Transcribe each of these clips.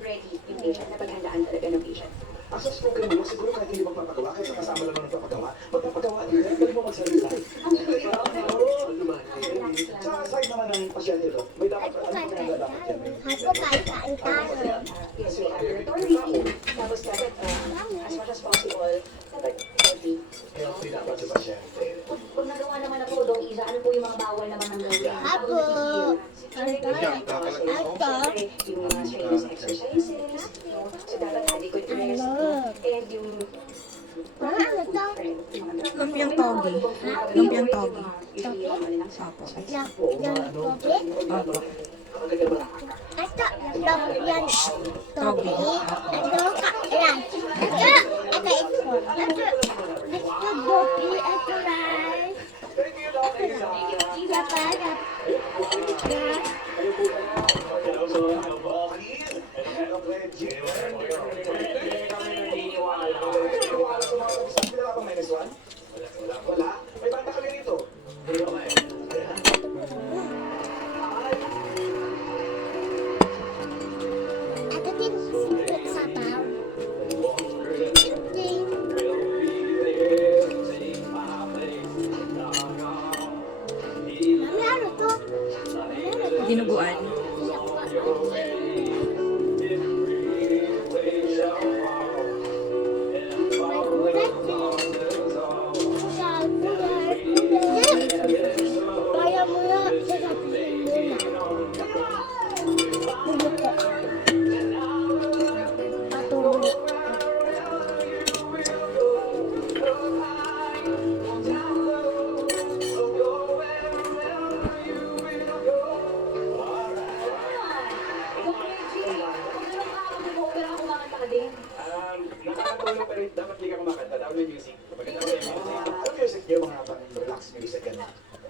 ready yung patient na paghandaan talaga ng patient. As a spoken mo, siguro kahit hindi magpapagawa, kahit sa kasama naman ng magpapagawa din, pwede mo magsalita. Sa side naman ng pasyente doon, may dapat, ano kaya dapat yan? Yes, we have laboratory. Tapos dapat, as much as possible, dapat healthy. Healthy dapat sa pasyente. Pag nagawa naman na po, Dong Isa, ano po yung mga bawal naman ang gawin? Apo. Yung mga strenuous exercises, so dapat adequate rest, and yung Lumpiang togi. Lumpiang togi. Apo. Togi. Thank you, Dr. Isa. Wala. May bata kami rito. Dinuguan. Kaya mo na, sasabihin mo na. Patulog. Nakakatulong pa rin, dapat hindi ka kumakanta, dapat may music. Kapag dapat may music. Ano music niyo, mga pang-relax music yan?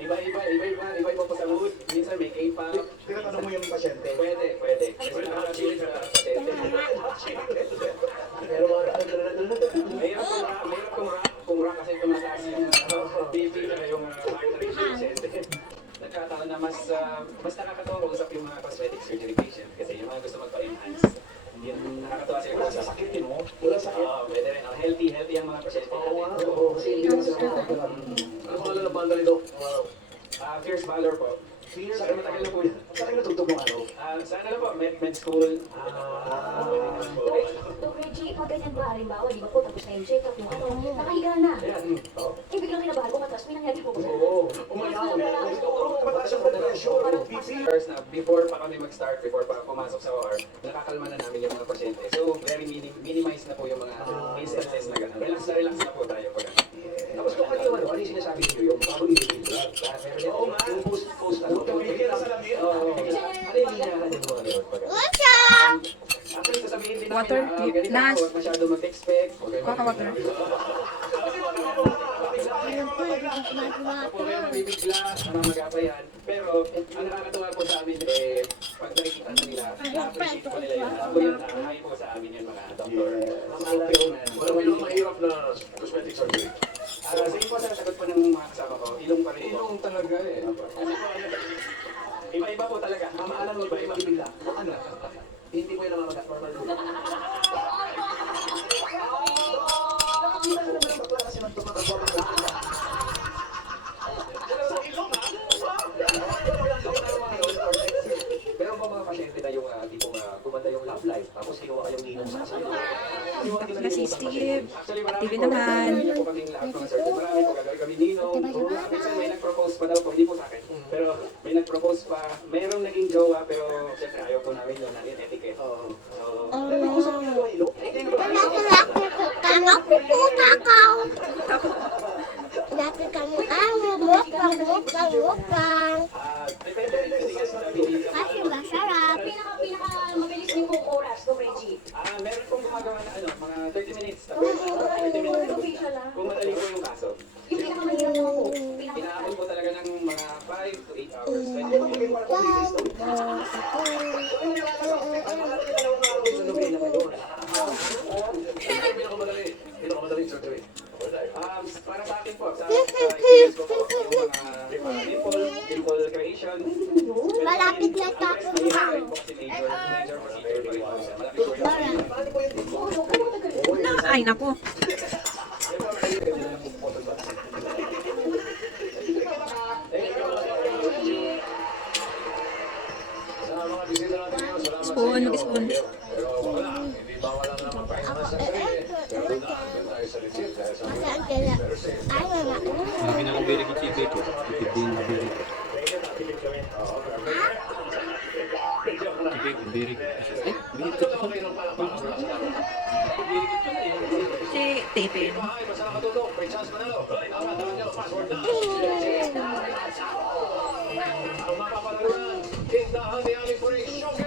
Iba-iba po sa mood. Minsan may K-pop. Tinatanong mo yung pasyente. Pwede. Kasi nakakabilis sa patente. Pero Mahirap kung rock kasi tumataas yung BP na yung heart rate ng pasyente. Nagkataon na mas nakakatawa kung usap yung mga cosmetic surgery patient kasi yung mga gusto magpa-enhance. Yun, nakakatawa sila. wala sa sakit mo. Wala sa sakit. Oo, pwede rin. Healthy ang mga pasyente. Oo, kasi hindi na sa ano pangalan ng banda nito? Fierce Valor po. Sa matagal na po yun. Sa akin natugtog mo ano? Sa ano po, med school. Dok Reggie, pag ganyan ba, halimbawa, di ba po, tapos na yung check-up, yung ano, nakahiga na. Ayan. Eh, biglang kinabahan ko, matras, may nangyari po ba? Oo. Umayaw. Oo, mataas yung pressure. BP. First na, before pa kami mag-start, before pa pumasok sa OR, nakakalma na namin yung mga pasyente. So, very minimize na po yung mga instances na gano'n. Relax na po tayo pag Tapos kung ano yung sinasabi niyo, yung bago individual. Oo nga. Yung post ano. Tumigil na sa lamin. Oo. Ano yung linya yung mga gano'n pag Actually, sasabihin din namin Water, na ganito Nas. ako, masyado mag-expect. Coca-water. Ako kayo mabibigla, mamagapayan. Pero, ang nakakatuwa po sa amin, pag nakikita na nila, na-appreciate po nila yun. Ako yun, high po sa amin yun, mga doktor. Wala mo yung mahirap na cosmetic surgery. Sige po, sa sagot po ng mga kasama ko, ilong pa rin po. Ilong talaga eh. Kasi po, iba-iba po talaga. Mamaalam mo iba-iba bigla. Ano? Hindi mo yung namamaga. Normal mo. Nakakita ka naman ng bakla kasi man tumakagawa ng bakla. Sa ilong ha? Meron pa mga pasyente na yung tipong gumanda yung love life, tapos kinuha kayong ninong sa kasalukuyan. Wala si Steve. Actually, marami Steve po. naman. Marami po kaming lahat mga surgeon. Marami po gagawin kami ninong. Minsan may nag-propose pa daw po, hindi po sa akin. Pero may nag-propose pa. Mayroong naging jowa, pero siyempre ayaw po namin yun, natin etiquette. So, Nag-uusap niyo ng ilong? Hindi ko ba? Dati kami ang mukbang. depende rin kasi sa pinili. Kasi masarap. Pinaka mabilis niyo pong oras, Dok Reggie. Meron pong gumagawa na mga 30 minutes. Tapos 30 minutes. Facial lang. Kung madali po yung kaso. Yung pinakamahirap naman po. Inaabot po talaga ng mga 5 to 8 hours. Pwede po Hindi mo para pag-release to. Pinakamadali surgery. para sa akin po, sa experience ko po, yung mga dimple creation. Malapit na tapos Mayroon na. rin po kasi major procedure pa rin po. Ay, naku. Sa mga bisita natin ngayon, salamat sa Spoon, inyo. mag-spoon. Pero wala, hindi bawal ang naman pahinga sa sarili. Pero doon tayo sa legit dahil sa Saan kaya? Ay, wala. Lagi na lang birik yung chike ko. Tipid din na birik. Chike ko, birik. Eh, birik ko. Si Tipin. bahay, basta nakatutok, may chance manalo. Tama, tama nyo, password na. Ang mapapalarunan, tindahan ni aming Puring Shoke.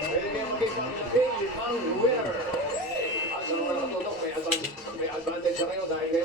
Pwede kayo makita ang limang winner. At sa mga nakatutok, may advantage na kayo dahil